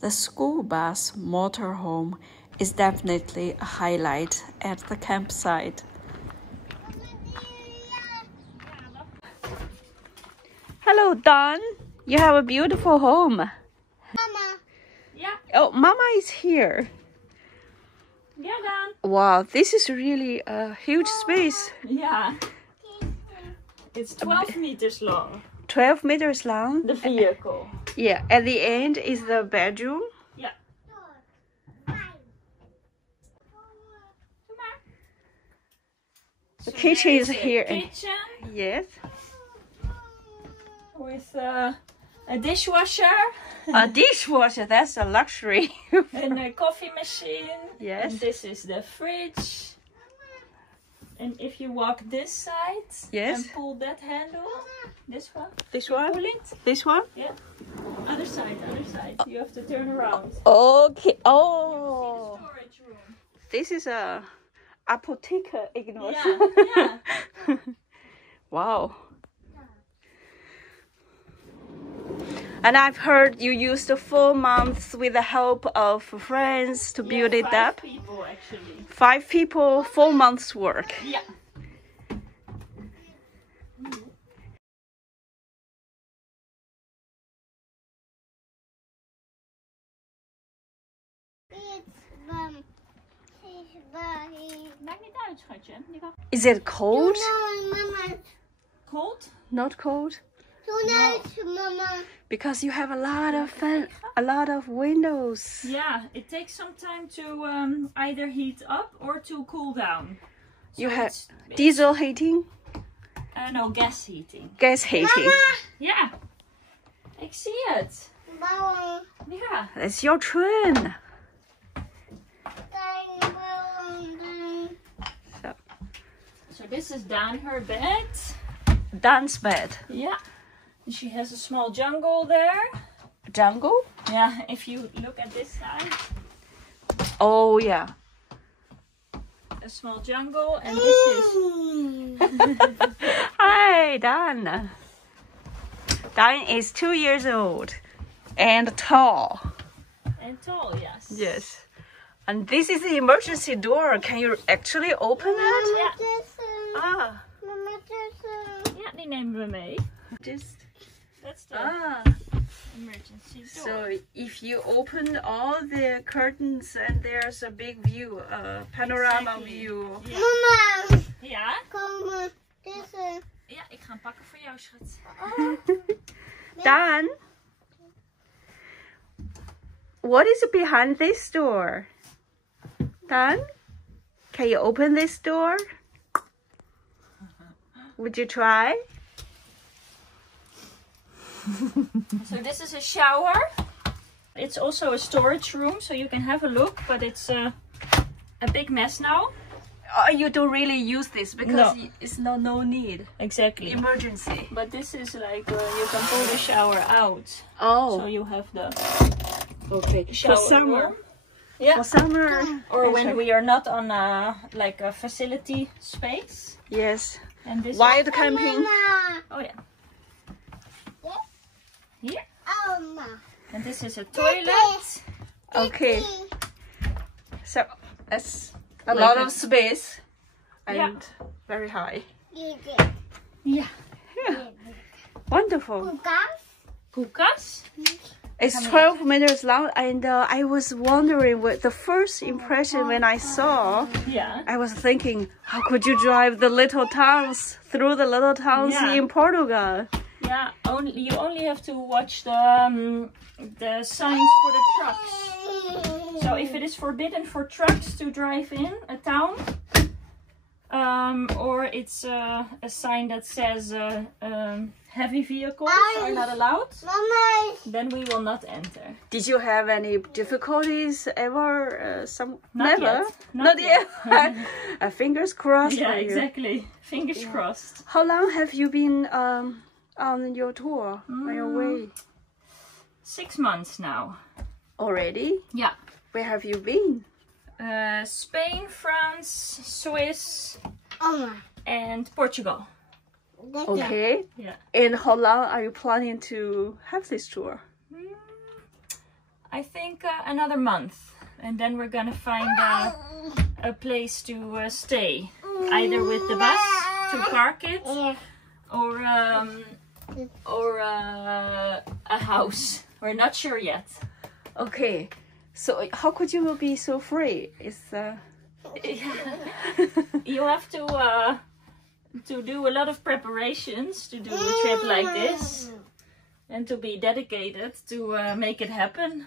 The school bus motorhome is definitely a highlight at the campsite. Hello, Don. You have a beautiful home. Mama. Yeah. Oh, Mama is here. Yeah, Don. Wow, this is really a huge space. Yeah. It's 12 meters long. 12 meters long. The vehicle. Yeah, at the end is the bedroom. Yeah. The kitchen is here. Kitchen. Yes. With a dishwasher. A dishwasher, that's a luxury. And a coffee machine. Yes. And this is the fridge. And if you walk this side Yes. and pull that handle, this one. This one? Pull it. This one? Yeah. Other side, other side. You have to turn around. Okay. See Oh. the storage room. This is a apotheker, Ignos. Yeah, yeah. Wow. And I've heard you used 4 months with the help of friends to build it up. 5 people actually. 5 people, 4 months work. Yeah. Maakt niet uit, schatje. Is it cold? Mama. Cold? Not cold? No. Mama. Because you have a lot of windows. Yeah, it takes some time to either heat up or to cool down. So You have it's- diesel heating, no, gas heating. gas heating. Ja, ik zie het. Mama. Ja. It's your turn. So this is down her bed. Dance bed. Yeah. She has a small jungle there. Jungle? Yeah, if you look at this side, Oh yeah. a small jungle, and this is Hi, Dan. Dan is 2 years old and tall. and tall, yes. Yes. And this is the emergency door. Can you actually open it? Ja, Ah. ja, die nemen we mee. Just That's the emergency door. So if you open all the curtains and there's a big view, panorama Exactly. view. Ja. Mama. Ja? Kom, deze. Ja, ik ga hem pakken voor jou, schat. Dan, what is behind this door? Dan, can you open this door? Would you try? So this is a shower. It's also a storage room, so you can have a look, but it's a big mess now. Oh, you don't really use this because No. it's no need. Exactly. Emergency. But this is like you can pull the shower out, so Oh, you have the okay. shower For summer. room. Yeah. For summer. Or when we are not on like a facility space. Yes. And this. Wild camping. Mama. Oh yeah. Here. Oma. And this is a toilet. Okay. So that's a Like lot a- of space and Yeah. very high. Dit. Yeah. Yeah. Wonderful. Gas. Koelkast. It's 12 meters long, and I was wondering what the first impression when I saw. Yeah. I was thinking, how could you drive the little towns through the little towns Yeah. in Portugal? Yeah. You only have to watch the signs for the trucks. So if it is forbidden for trucks to drive in a town, or it's a sign that says heavy vehicles are not allowed, Mama. then we will not enter. Did you have any difficulties ever? Not Never? yet. Not yet. Fingers crossed Yeah, for you. exactly. Fingers crossed. How long have you been on your tour, on your way? 6 months now. Already? Yeah. Where have you been? Spain, France, Swiss, Oma. and Portugal. Okay. Yeah. And how long are you planning to have this tour? I think another month, and then we're gonna find a place to stay, either with the bus to park it, or a house. We're not sure yet. Okay, so how could you be so free? It's You have to do a lot of preparations to do a trip like this, and to be dedicated to make it happen.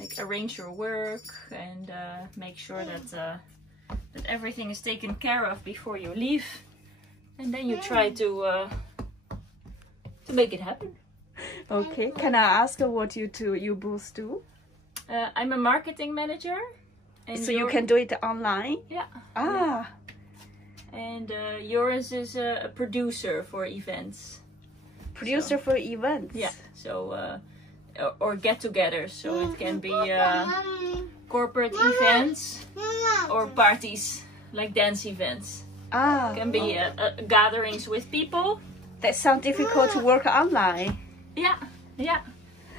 Like arrange your work and make sure that everything is taken care of before you leave, and then you try to make it happen. okay. Can I ask what you both do? I'm a marketing manager. And So you can do it online? Yeah. Ah. And yours is a producer for events. Producer for events? Yeah. So, or get-togethers. So it can be corporate events or parties, like dance events. Ah. It can be gatherings with people. That sounds difficult to work online. Yeah, yeah.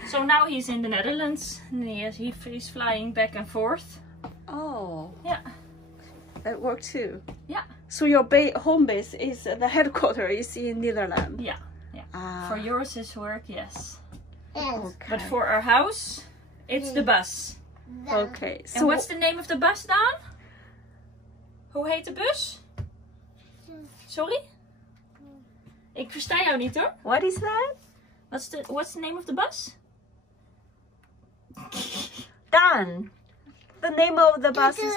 So now he's in the Netherlands. And he's flying back and forth. Oh. Yeah. That works too. Yeah. So your home base is, the headquarters is in Netherlands? Yeah. Yeah. Ah. For yours is work, yes. Okay. But for our house, it's the bus. Okay. So And what's the name of the bus, Daan? Hoe heet de bus? Sorry? Ik versta jou niet hoor. what is that? What's the name of the bus? Dan. The name of the bus is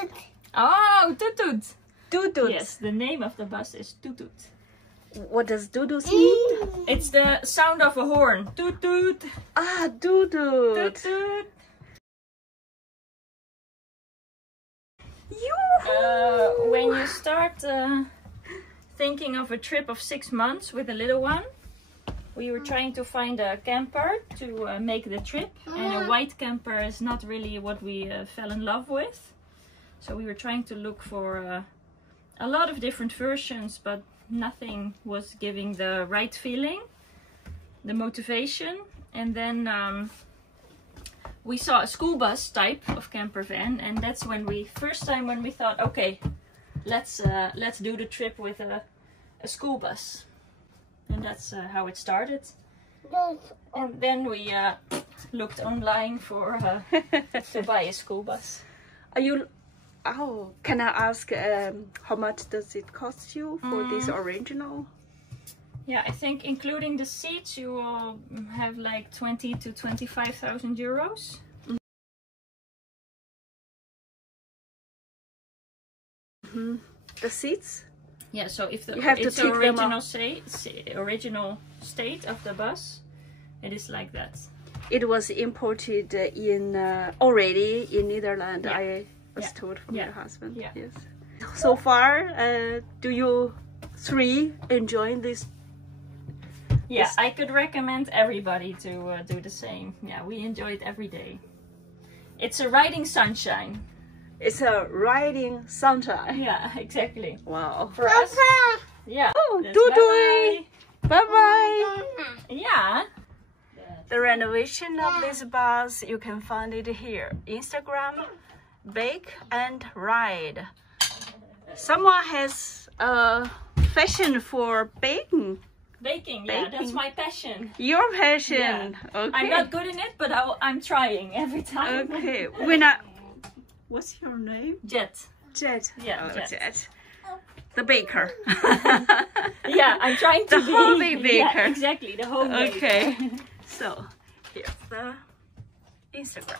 Oh, Toet Toet. Doodoo. Yes, the name of the bus is Toet Toet. What does doodoo mean? It's the sound of a horn. Toet Toet. Ah, doodoo. Toet Toet. When you start thinking of a trip of 6 months with a little one, we were trying to find a camper to make the trip, and a white camper is not really what we fell in love with. So we were trying to look for a lot of different versions, but nothing was giving the right feeling, the motivation. And then we saw a school bus type of camper van, and that's when we thought, okay, let's do the trip with a school bus. And that's how it started. And then we looked online for to buy a school bus. Can I ask how much does it cost you for this original? Yeah, I think including the seats, you will have like 20 to 25,000 euros. Mm-hmm. The seats? Yeah, so if You have to it's the take them original state of the bus, it is like that. It was imported already in Netherlands. Yeah. I was Yeah. told from Yeah. your husband. Yeah. Yes. So far, do you three enjoy this? Yeah, I could recommend everybody to do the same. Yeah, we enjoy it every day. It's a riding sunshine. It's a riding sunshine. Yeah, exactly. Wow. For us, yeah. Oh, That's doei. bye-bye. Bye-bye. Yeah. The renovation of this bus, you can find it here. Instagram, Bake and Ride. Someone has a passion for baking. Baking, yeah, that's my passion. Your passion. Yeah. Okay. I'm not good in it, but I'm trying every time. Okay. What's your name? Jet. Jet. Yeah, Oh, Jet. Jet. The baker. Yeah, I'm trying to The be hobby baker. Yeah, exactly, the home baker. Okay. So, here's the Instagram.